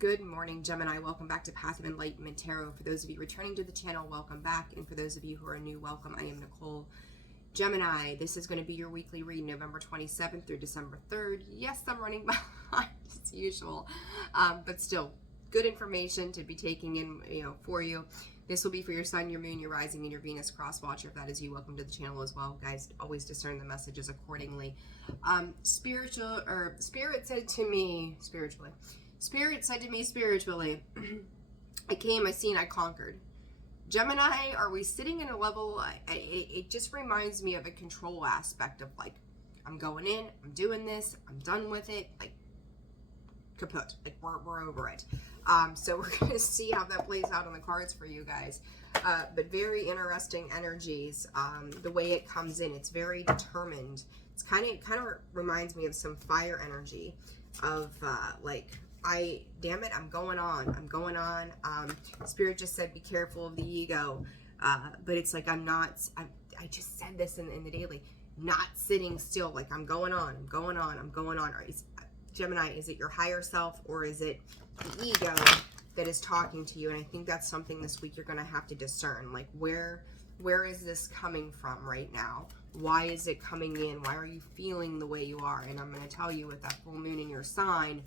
Good morning, Gemini. Welcome back to Path of Enlightenment Tarot. For those of you returning to the channel, welcome back. And for those of you who are new, welcome. I am Nicole. Gemini, this is going to be your weekly read, November 27th through December 3rd. Yes, I'm running behind as usual, but still good information to be taking in, for you. This will be for your sun, your moon, your rising, and your Venus cross-watcher. If that is you, welcome to the channel as well. Guys, always discern the messages accordingly. Spirit said to me, Spirit said to me spiritually, I came, I seen, I conquered. Gemini, are we sitting in a level, it just reminds me of a control aspect of like, I'm going in, I'm doing this, I'm done with it, like kaput, like we're over it. So we're going to see how that plays out on the cards for you guys. But very interesting energies, the way it comes in, it's very determined. It's kind of reminds me of some fire energy of damn it, I'm going on. Spirit just said, be careful of the ego. But it's like, I just said this in the daily, not sitting still, like I'm going on. Gemini, is it your higher self or is it the ego that is talking to you? And I think that's something this week you're going to have to discern. Like, where is this coming from right now? Why is it coming in? Why are you feeling the way you are? And I'm going to tell you, with that full moon in your sign,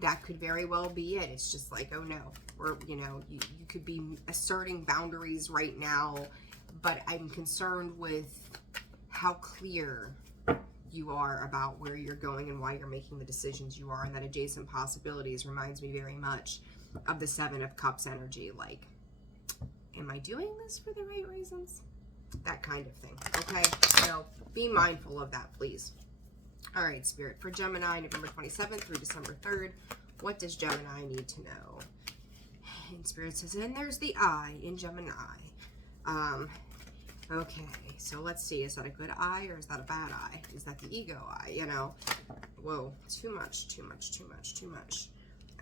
that could very well be it. It's just like, oh no, or you could be asserting boundaries right now, but I'm concerned with how clear you are about where you're going and why you're making the decisions you are. And that adjacent possibilities reminds me very much of the Seven of Cups energy. Like, am I doing this for the right reasons? That kind of thing. Okay, so be mindful of that, please. All right, Spirit, for Gemini, November 27th through December 3rd, what does Gemini need to know? And Spirit says, and there's the I in Gemini. Okay, so let's see. Is that a good eye or is that a bad eye? Is that the ego eye? Whoa, too much.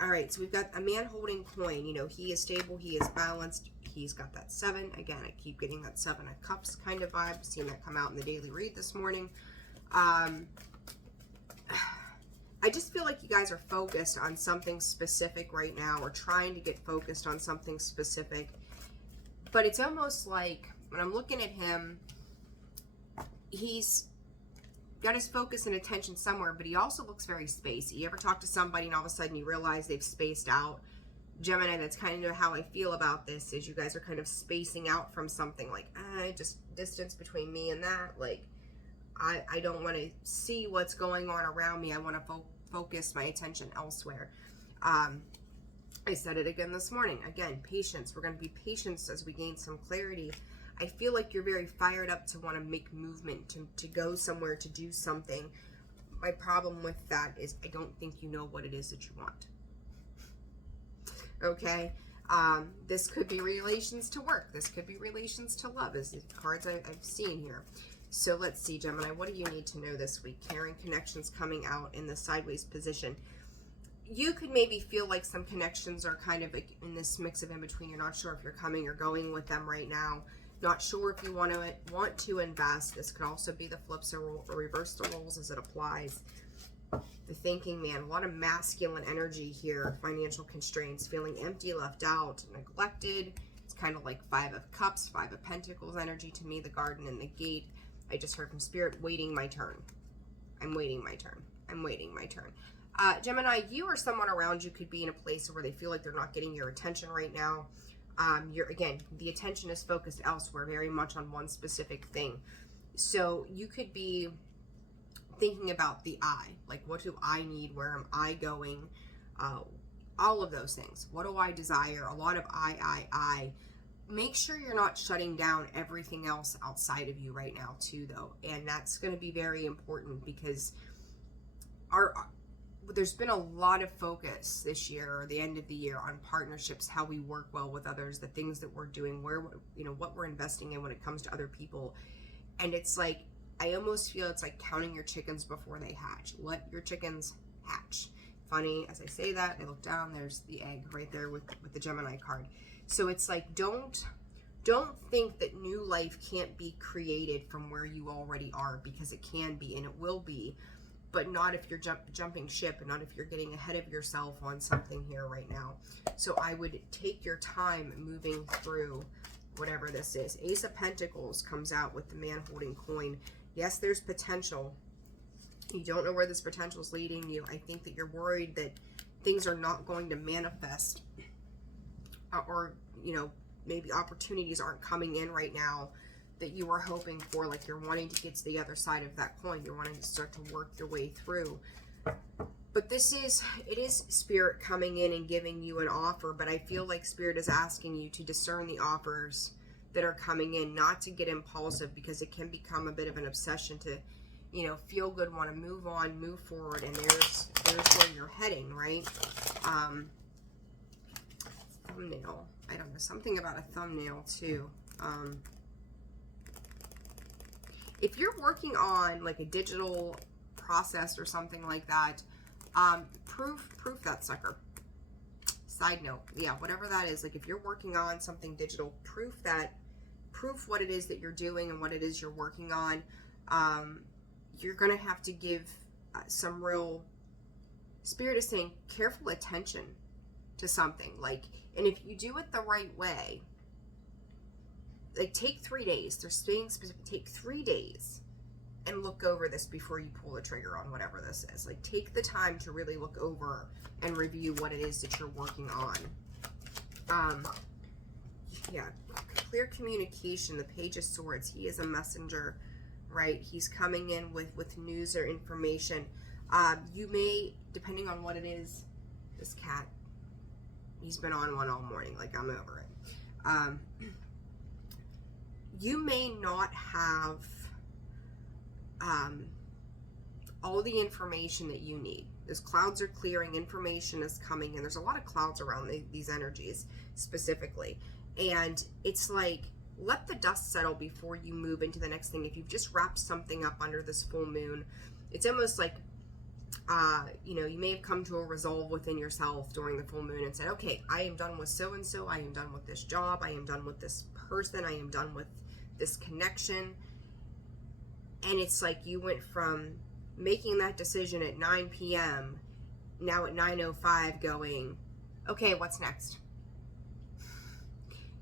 All right, so we've got a man holding coin. He is stable, he is balanced. He's got that 7. Again, I keep getting that 7 of Cups kind of vibe. I've seen that come out in the daily read this morning. I just feel like you guys are focused on something specific right now, or trying to get focused on something specific. But it's almost like, when I'm looking at him, he's got his focus and attention somewhere, but he also looks very spacey. You ever talk to somebody and all of a sudden you realize they've spaced out? Gemini, that's kind of how I feel about this, is you guys are kind of spacing out from something, like, just distance between me and that. Like, I don't want to see what's going on around me. I want to focus my attention elsewhere. I said it again this morning. Again, patience. We're going to be patient as we gain some clarity. I feel like you're very fired up to want to make movement, to go somewhere, to do something. My problem with that is I don't think you know what it is that you want. Okay? This could be relations to work. This could be relations to love, as the cards I've seen here. So let's see, Gemini, what do you need to know this week? Caring connections coming out in the sideways position. You could maybe feel like some connections are kind of in this mix of in between. You're not sure if you're coming or going with them right now. Not sure if you want to invest. This could also be the flips or reverse the roles as it applies. The thinking man, a lot of masculine energy here. Financial constraints, feeling empty, left out, neglected. It's kind of like 5 of Cups, 5 of Pentacles energy to me, the garden and the gate. I just heard from Spirit, waiting my turn. I'm waiting my turn. Gemini, you or someone around you could be in a place where they feel like they're not getting your attention right now. Again, the attention is focused elsewhere, very much on one specific thing. So you could be thinking about the I, like, what do I need? Where am I going? All of those things. What do I desire? A lot of I. Make sure you're not shutting down everything else outside of you right now too, though. And that's going to be very important, because there's been a lot of focus this year, or the end of the year, on partnerships, how we work well with others, the things that we're doing, what we're investing in when it comes to other people. And it's like, I almost feel it's like counting your chickens before they hatch. Let your chickens hatch. Funny, as I say that, I look down, there's the egg right there with the Gemini card. So it's like, don't think that new life can't be created from where you already are, because it can be and it will be. but not if you're jumping ship, and not if you're getting ahead of yourself on something here right now. So I would take your time moving through whatever this is. Ace of Pentacles comes out with the man holding coin. Yes, there's potential. You don't know where this potential is leading you. I think that you're worried that things are not going to manifest, or, you know, maybe opportunities aren't coming in right now that you were hoping for. Like you're wanting to get to the other side of that coin. You're wanting to start to work your way through. But it is Spirit coming in and giving you an offer, but I feel like Spirit is asking you to discern the offers that are coming in, not to get impulsive, because it can become a bit of an obsession to, you know, feel good, want to move on, move forward, and there's where you're heading, right? Thumbnail. I don't know, something about a thumbnail too. If you're working on like a digital process or something like that, proof that sucker. Side note, yeah, whatever that is, like if you're working on something digital, proof what it is that you're doing and what it is you're working on. You're gonna have to give some real, Spirit is saying, careful attention to something. Like, and if you do it the right way, like take 3 days. They're being specific. Take 3 days and look over this before you pull the trigger on whatever this is. Like, take the time to really look over and review what it is that you're working on. Yeah, clear communication. The Page of Swords. He is a messenger, right? He's coming in with news or information. You may, depending on what it is, this cat, he's been on one all morning. Like, I'm over it. You may not have all the information that you need. Those clouds are clearing, information is coming in. There's a lot of clouds around these energies specifically. And it's like, let the dust settle before you move into the next thing. If you've just wrapped something up under this full moon, it's almost like, you know, you may have come to a resolve within yourself during the full moon and said, okay, I am done with so-and-so. I am done with this job. I am done with this person. I am done with this connection. And it's like you went from making that decision at 9 p.m. now at 9:05 going, okay, what's next?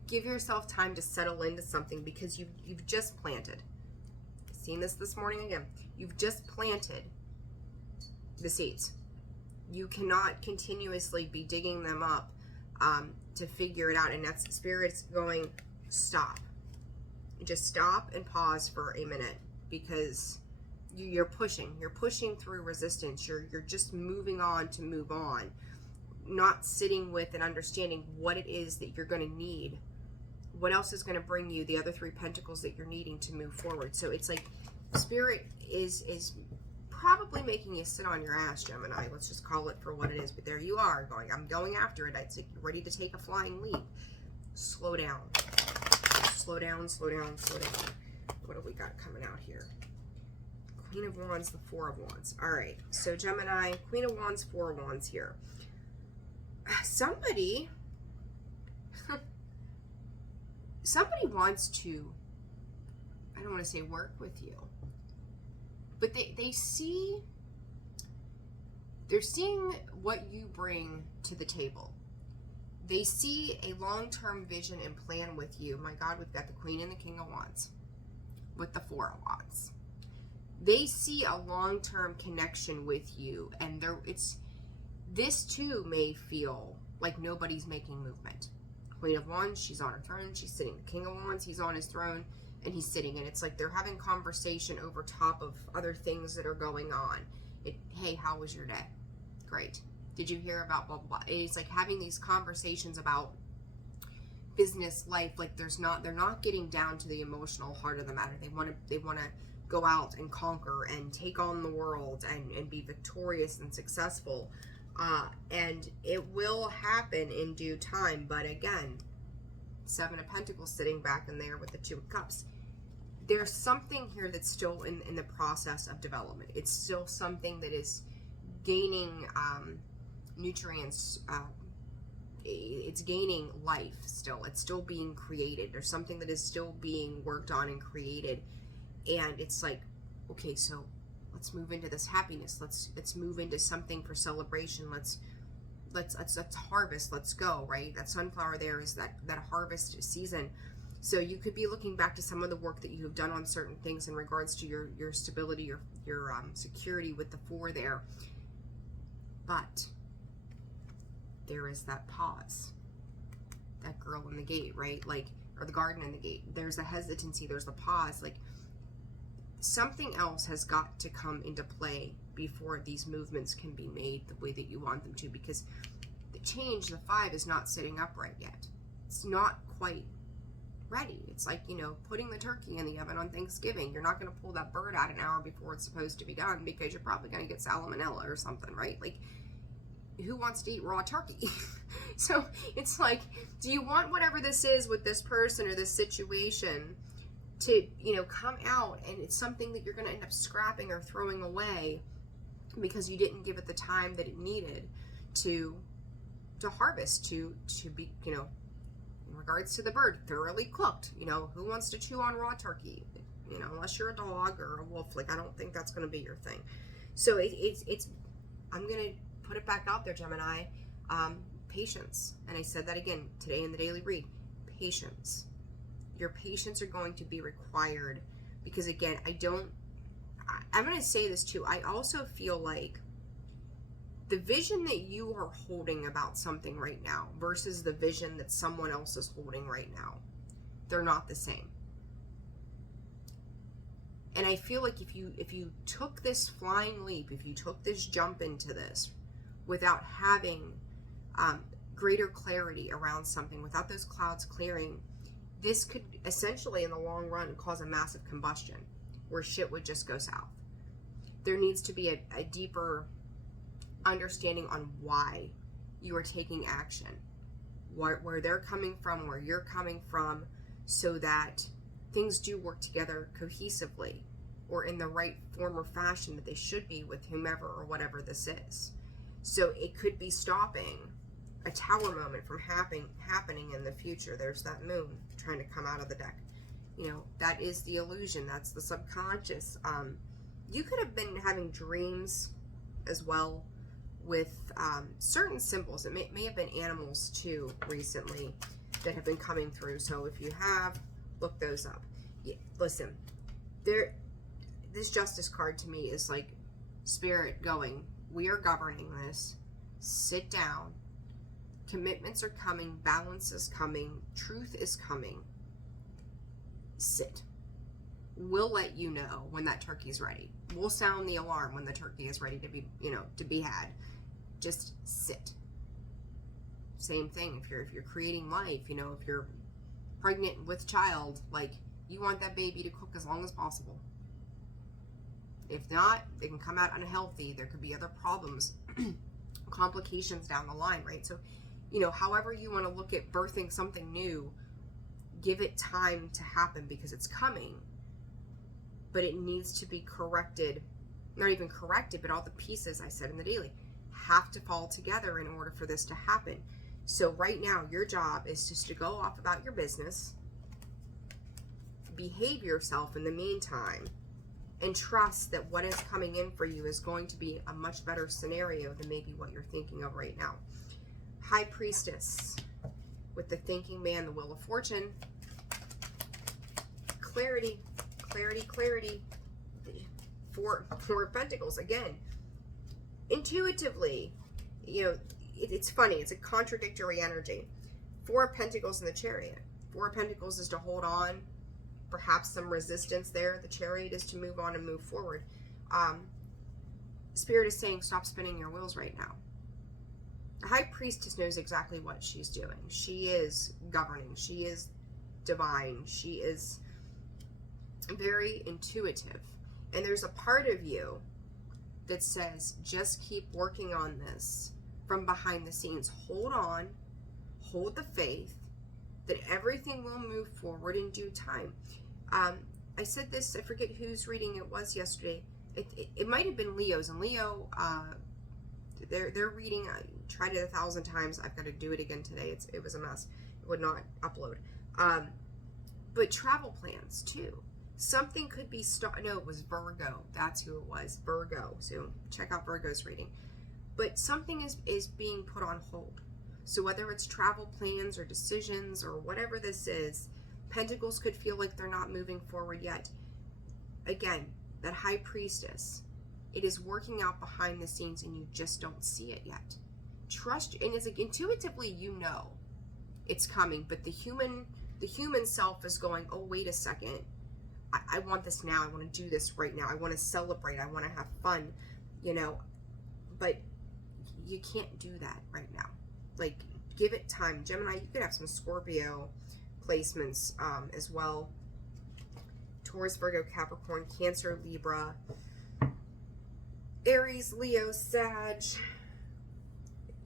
Give yourself time to settle into something, because you've just planted. I've seen this morning again. You've just planted the seeds. You cannot continuously be digging them up to figure it out. And that's Spirit's going, stop. Just stop and pause for a minute, because you're pushing through resistance. You're just moving on to move on, not sitting with and understanding what it is that you're going to need. What else is going to bring you the other 3 pentacles that you're needing to move forward? So it's like Spirit is probably making you sit on your ass, Gemini. Let's just call it for what it is. But there you are going, I'm going after it. It's like you're ready to take a flying leap. Slow down. Slow down, slow down, slow down. What have we got coming out here? Queen of Wands, the Four of Wands. All right, so Gemini, Queen of Wands, Four of Wands here. Somebody wants to, I don't want to say work with you, but they're seeing what you bring to the table. They see a long-term vision and plan with you. My God, we've got the Queen and the King of Wands with the Four of Wands. They see a long-term connection with you, and this too may feel like nobody's making movement. Queen of Wands, she's on her throne, she's sitting. The King of Wands, he's on his throne, and he's sitting. And it's like they're having conversation over top of other things that are going on. Hey, how was your day? Great. Did you hear about blah, blah, blah? It's like having these conversations about business life. Like they're not getting down to the emotional heart of the matter. They want to go out and conquer and take on the world and be victorious and successful. And it will happen in due time. But again, Seven of Pentacles sitting back in there with the Two of Cups. There's something here that's still in the process of development. It's still something that is gaining nutrients. It's gaining life still. It's still being created. There's something that is still being worked on and created. And it's like, okay, so let's move into this happiness. Let's move into something for celebration. Let's harvest. Let's go, right? That sunflower there is that harvest season. So you could be looking back to some of the work that you have done on certain things in regards to your stability, your security with the 4 there. But there is that pause. That girl in the gate, right? Like, or the garden in the gate. There's a hesitancy. There's the pause. Like, something else has got to come into play before these movements can be made the way that you want them to, because the change, the 5, is not sitting upright yet. It's not quite ready. It's like, you know, putting the turkey in the oven on Thanksgiving. You're not going to pull that bird out an hour before it's supposed to be done, because you're probably going to get salmonella or something, right? Like, who wants to eat raw turkey? So it's like, do you want whatever this is with this person or this situation to, you know, come out, and it's something that you're going to end up scrapping or throwing away because you didn't give it the time that it needed to harvest, to be, you know, in regards to the bird, thoroughly cooked. You know, who wants to chew on raw turkey? You know, unless you're a dog or a wolf, like, I don't think that's going to be your thing. So it's I'm going to put it back out there, Gemini. Patience. And I said that again today in the daily read. Patience. Your patience are going to be required, because again, I'm going to say this too. I also feel like the vision that you are holding about something right now versus the vision that someone else is holding right now, they're not the same. And I feel like if you took this flying leap, if you took this jump into this without having greater clarity around something, without those clouds clearing, this could essentially in the long run cause a massive combustion where shit would just go south. There needs to be a deeper understanding on why you are taking action, where they're coming from, where you're coming from, so that things do work together cohesively or in the right form or fashion that they should be with whomever or whatever this is. So it could be stopping a tower moment from happening in the future. There's that moon trying to come out of the deck. You know, that is the illusion. That's the subconscious. You could have been having dreams as well with certain symbols. It may have been animals too recently that have been coming through. So if you have, look those up. Yeah, listen, this Justice card to me is like Spirit going, we are governing this. Sit down. Commitments are coming. Balance is coming. Truth is coming. Sit. We'll let you know when that turkey's ready. We'll sound the alarm when the turkey is ready to be, you know, to be had. Just sit. Same thing if you're creating life, you know, if you're pregnant with child, like, you want that baby to cook as long as possible. If not, they can come out unhealthy. There could be other problems, complications down the line, right? So, you know, however you want to look at birthing something new, give it time to happen, because it's coming, but it needs to be corrected. Not even corrected, but all the pieces, I said in the daily, have to fall together in order for this to happen. So right now, your job is just to go off about your business, behave yourself in the meantime, and trust that what is coming in for you is going to be a much better scenario than maybe what you're thinking of right now. High Priestess with the Thinking Man, the Wheel of Fortune. Clarity, clarity, clarity. Four of Pentacles, again. Intuitively, you know, it's funny. It's a contradictory energy. 4 of Pentacles in the Chariot. 4 of Pentacles is to hold on. Perhaps some resistance there. The Chariot is to move on and move forward. Spirit is saying, stop spinning your wheels right now. The High Priestess knows exactly what she's doing. She is governing. She is divine. She is very intuitive. And there's a part of you that says, just keep working on this from behind the scenes. Hold on. Hold the faith that everything will move forward in due time. I said this, I forget whose reading it was yesterday. It might have been Leo's, and Leo, their reading, I tried it 1,000 times. I've got to do it again today. It was a mess. It would not upload. But travel plans too. Something could be no, it was Virgo. That's who it was, Virgo. So check out Virgo's reading. But something is being put on hold. So whether it's travel plans or decisions or whatever this is, Pentacles could feel like they're not moving forward yet. Again, that High Priestess, it is working out behind the scenes and you just don't see it yet. Trust, and it's like intuitively you know it's coming, but the human self is going, oh, wait a second. I want this now. I want to do this right now. I want to celebrate. I want to have fun, you know, but you can't do that right now. Like, give it time. Gemini, you could have some Scorpio placements as well. Taurus, Virgo, Capricorn, Cancer, Libra, Aries, Leo, Sag.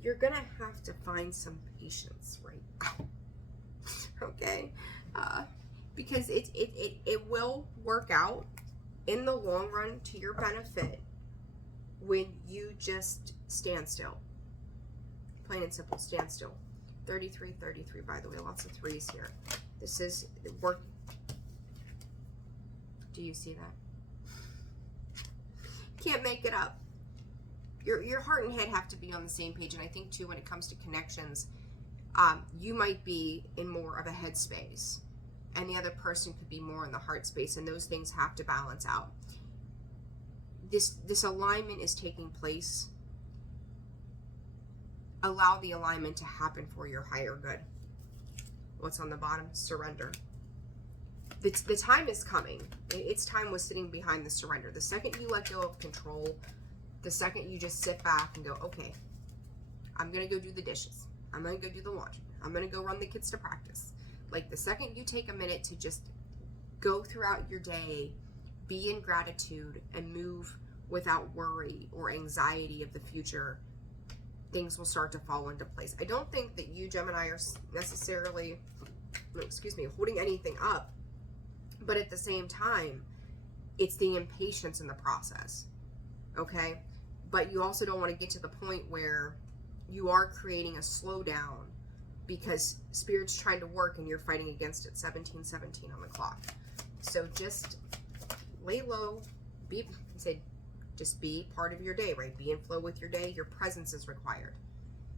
You're going to have to find some patience right now. Okay? Because it will work out in the long run to your benefit when you just stand still. Plain and simple, stand still. 33, 33, by the way, lots of threes here. This is work. Do you see that? Can't make it up. Your heart and head have to be on the same page. And I think too, when it comes to connections, you might be in more of a head space and the other person could be more in the heart space, and those things have to balance out. This alignment is taking place. Allow the alignment to happen for your higher good. What's on the bottom? Surrender. The time is coming. Its time was sitting behind the surrender. The second you let go of control, the second you just sit back and go, okay, I'm going to go do the dishes. I'm going to go do the laundry. I'm going to go run the kids to practice. Like, the second you take a minute to just go throughout your day, be in gratitude, and move without worry or anxiety of the future, things will start to fall into place. I don't think that you, Gemini, are necessarily, holding anything up. But at the same time, it's the impatience in the process. Okay? But you also don't want to get to the point where you are creating a slowdown because Spirit's trying to work and you're fighting against it. 17:17 on the clock. So just lay low. Just be part of your day, right? Be in flow with your day. Your presence is required.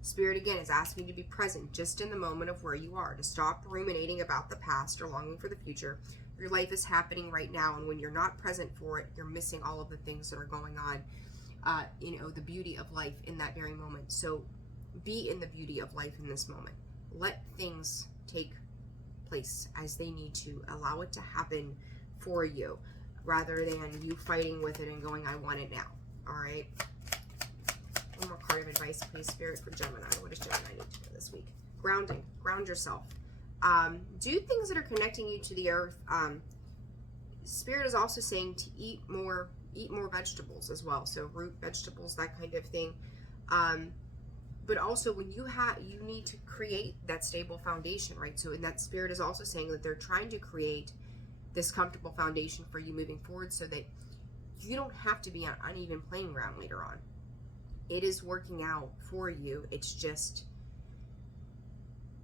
Spirit, again, is asking you to be present just in the moment of where you are, to stop ruminating about the past or longing for the future. Your life is happening right now, and when you're not present for it, you're missing all of the things that are going on, the beauty of life in that very moment. So be in the beauty of life in this moment. Let things take place as they need to. Allow it to happen for you, rather than you fighting with it and going, I want it now. All right? One more card of advice, please, Spirit, for Gemini. What does Gemini need to know this week? Grounding. Ground yourself. Do things that are connecting you to the earth. Spirit is also saying to eat more vegetables as well. So root vegetables, that kind of thing. But also when you need to create that stable foundation, right? So in that, Spirit is also saying that they're trying to create this comfortable foundation for you moving forward so that you don't have to be on uneven playing ground later on. It is working out for you. It's just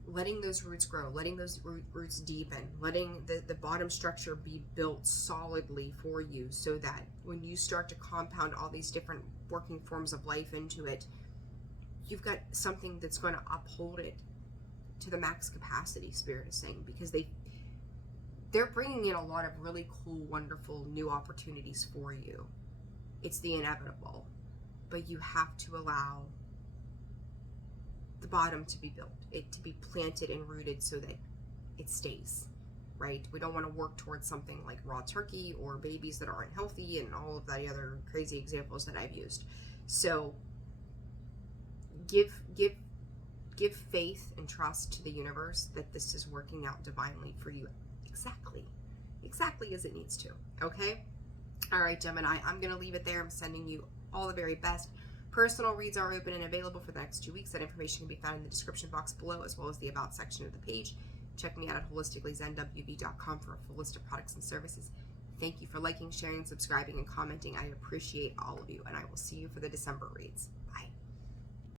letting those roots grow, letting those roots deepen, letting the bottom structure be built solidly for you so that when you start to compound all these different working forms of life into it, you've got something that's going to uphold it to the max capacity, Spirit is saying, because they're bringing in a lot of really cool, wonderful new opportunities for you. It's the inevitable, but you have to allow the bottom to be built, it to be planted and rooted so that it stays, right? We don't want to work towards something like raw turkey or babies that are unhealthy and all of the other crazy examples that I've used. So give faith and trust to the universe that this is working out divinely for you exactly as it needs to. Okay? All right, Gemini, I'm going to leave it there. I'm sending you all the very best. Personal reads are open and available for the next 2 weeks. That information can be found in the description box below, as well as the About section of the page. Check me out at holisticallyzenwv.com for a full list of products and services. Thank you for liking, sharing, subscribing, and commenting. I appreciate all of you, and I will see you for the December reads.